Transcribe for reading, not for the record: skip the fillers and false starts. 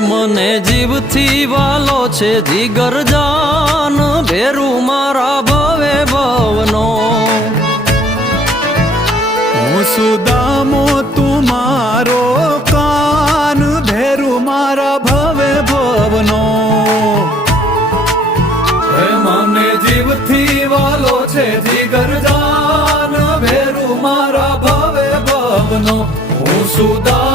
મને જીવથી વાલો છે જીગર જાન ભેરું મારા ભવે ભવનો હું સુદામો તું મારો કાન ભેરું મારા ભવે ભવનો મને જીવથી વાલો છે જીગર જાન ભેરું મારા ભવે ભવનો હું સુદા